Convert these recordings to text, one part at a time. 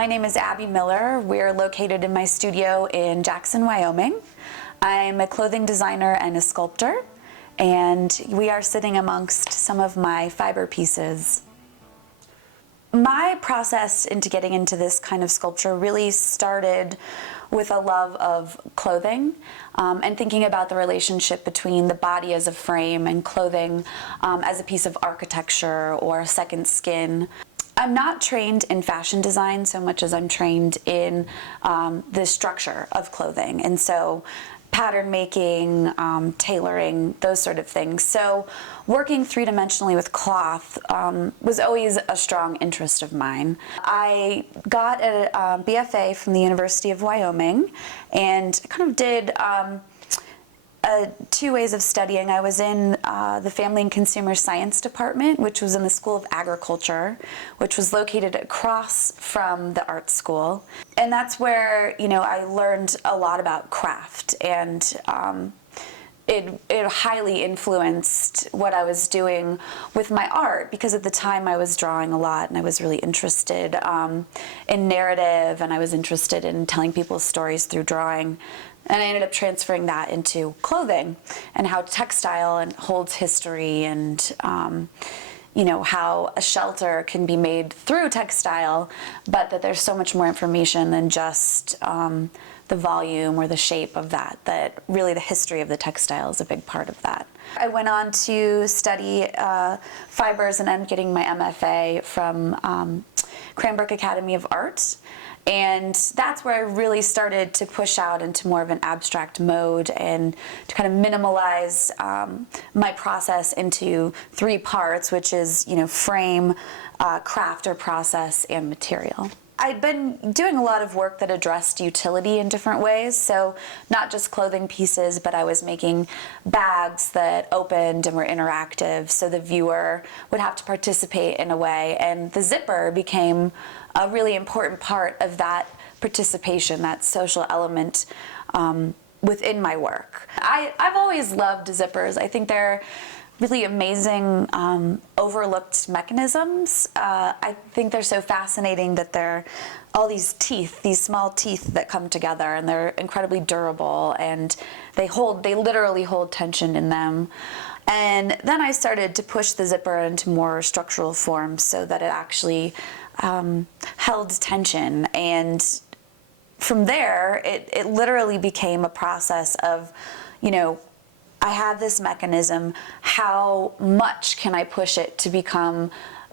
My name is Abby Miller. We're located in my studio in Jackson, Wyoming. I'm a clothing designer and a sculptor, and we are sitting amongst some of my fiber pieces. My process into getting into this kind of sculpture really started with a love of clothing and thinking about the relationship between the body as a frame and clothing as a piece of architecture or a second skin. I'm not trained in fashion design so much as I'm trained in the structure of clothing, and so pattern making, tailoring, those sort of things. So working three-dimensionally with cloth was always a strong interest of mine. I got a BFA from the University of Wyoming and kind of did two ways of studying. I was in the Family and Consumer Science Department, which was in the School of Agriculture, which was located across from the art school. And that's where, I learned a lot about craft, and it highly influenced what I was doing with my art, because at the time I was drawing a lot and I was really interested in narrative, and I was interested in telling people's stories through drawing. And I ended up transferring that into clothing and how textile and holds history, and how a shelter can be made through textile, but that there's so much more information than just the volume or the shape of that really the history of the textile is a big part of that. I went on to study fibers and ended up getting my MFA from Cranbrook Academy of Art. And that's where I really started to push out into more of an abstract mode and to kind of minimalize my process into three parts, which is, frame, craft or process, and material. I'd been doing a lot of work that addressed utility in different ways, so not just clothing pieces, but I was making bags that opened and were interactive, so the viewer would have to participate in a way, and the zipper became a really important part of that participation, that social element within my work. I've always loved zippers. I think they're really amazing, overlooked mechanisms. I think they're so fascinating that they're all these teeth, these small teeth that come together, and they're incredibly durable, and they literally hold tension in them. And then I started to push the zipper into more structural forms so that it actually held tension. And from there, it literally became a process of, I have this mechanism, how much can I push it to become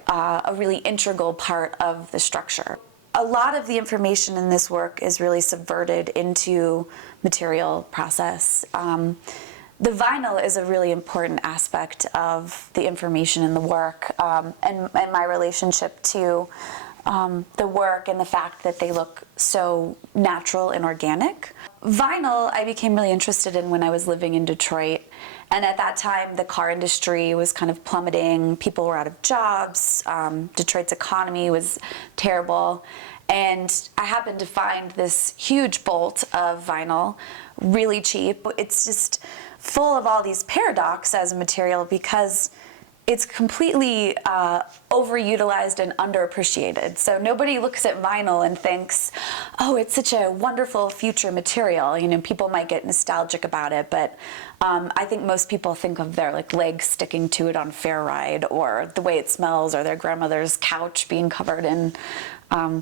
a really integral part of the structure? A lot of the information in this work is really subverted into material process. The vinyl is a really important aspect of the information in the work, and my relationship to the work and the fact that they look so natural and organic. Vinyl I became really interested in when I was living in Detroit, and at that time the car industry was kind of plummeting, people were out of jobs, Detroit's economy was terrible, and I happened to find this huge bolt of vinyl, really cheap. It's just full of all these paradoxes as a material because it's completely overutilized and underappreciated. So nobody looks at vinyl and thinks, oh, it's such a wonderful future material. People might get nostalgic about it, but I think most people think of their legs sticking to it on Fair Ride, or the way it smells, or their grandmother's couch being covered in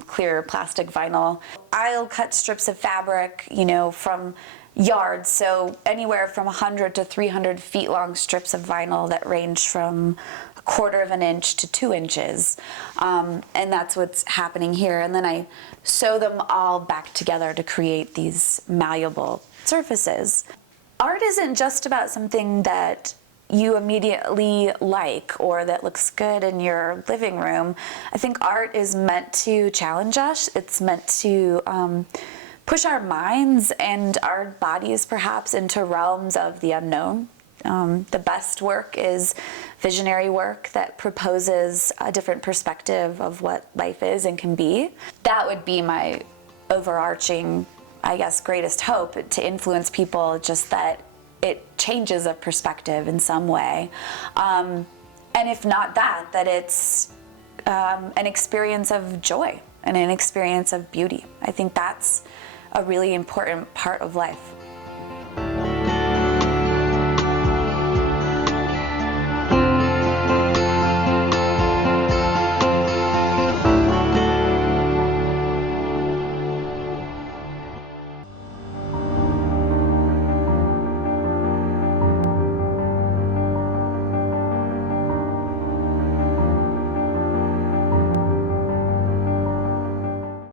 clear plastic vinyl. I'll cut strips of fabric, from yards, so anywhere from 100 to 300 feet long strips of vinyl that range from 1/4 of an inch to 2 inches, and that's what's happening here. And then I sew them all back together to create these malleable surfaces. Art isn't just about something that you immediately like or that looks good in your living room. I think art is meant to challenge us. It's meant to push our minds and our bodies perhaps into realms of the unknown. The best work is visionary work that proposes a different perspective of what life is and can be. That would be my overarching, greatest hope, to influence people, just that it changes a perspective in some way. And if not that it's an experience of joy and an experience of beauty. I think that's a really important part of life.